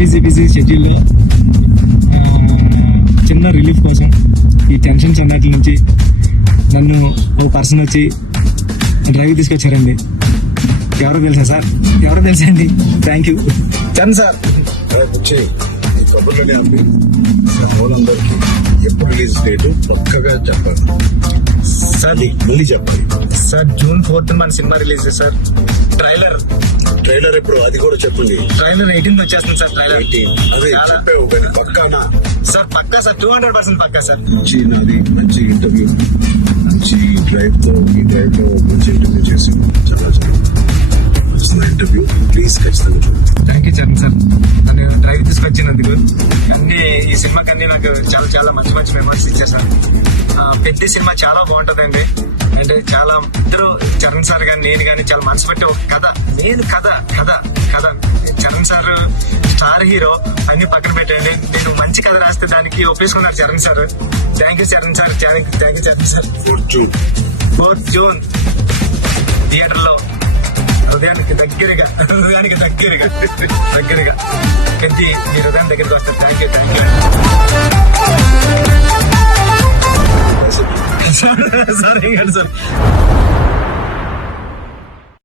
Busy షెడ్యూల్లో చిన్న relief కోసం ఈ టెన్షన్స్ అన్నిటి నుంచి నన్ను ఒక పర్సన్ వచ్చి డ్రైవ్ తీసుకొచ్చారండి. ఎవరో తెలుసా సార్? ఎవరో తెలుసా అండి? Thank you Charan sir. వచ్చి ఈ కబుర్లోనే అమ్మి వాళ్ళందరికీ ఎప్పుడు రిలీజ్ డేట్ పక్కగా చెప్పాలి సార్. మళ్ళీ చెప్పాలి సార్ June 4th మన సినిమా రిలీజ్ సార్. ట్రైలర్ ఎప్పుడు అది కూడా చెప్పండి. ట్రైలర్ 18th వచ్చేస్తుంది సార్. ట్రైలర్ అదే చెప్పావు కానీ పక్కానా సార్? పక్కా సార్, 200% పక్కా సార్. మంచి ఇంటర్వ్యూ, మంచి డ్రైవ్ తో ఈ డ్రైవ్ లో మంచి ఇంటర్వ్యూ చేసి చాలా ఇంటర్వ్యూ ప్లీజ్ ఖచ్చితంగా చూడండి. థ్యాంక్ యూ చరణ్ సార్, నేను డ్రైవ్ తీసుకొచ్చినందుకు. అన్ని ఈ సినిమాకి అన్ని నాకు చాలా చాలా మంచి మంచి మెమరీస్ ఇచ్చారు సార్. పెద్ద సినిమా చాలా బాగుంటుందండి. అంటే చాలా ఇద్దరు చరణ్ సార్ గాని నేను కానీ చాలా మనసు పెట్టి ఒక కథ చరణ్ సార్ స్టార్ హీరో అన్ని పక్కన పెట్టండి. నేను మంచి కథ రాస్తే దానికి ఒప్పేసుకున్నారు Charan sir. Thank you Charan sir, thank you Charan sir. 4th June theatre లో హృదయానికి దగ్గరగా పెద్ద మీ హృదయం దగ్గరికి వస్తారు. Thank you sir.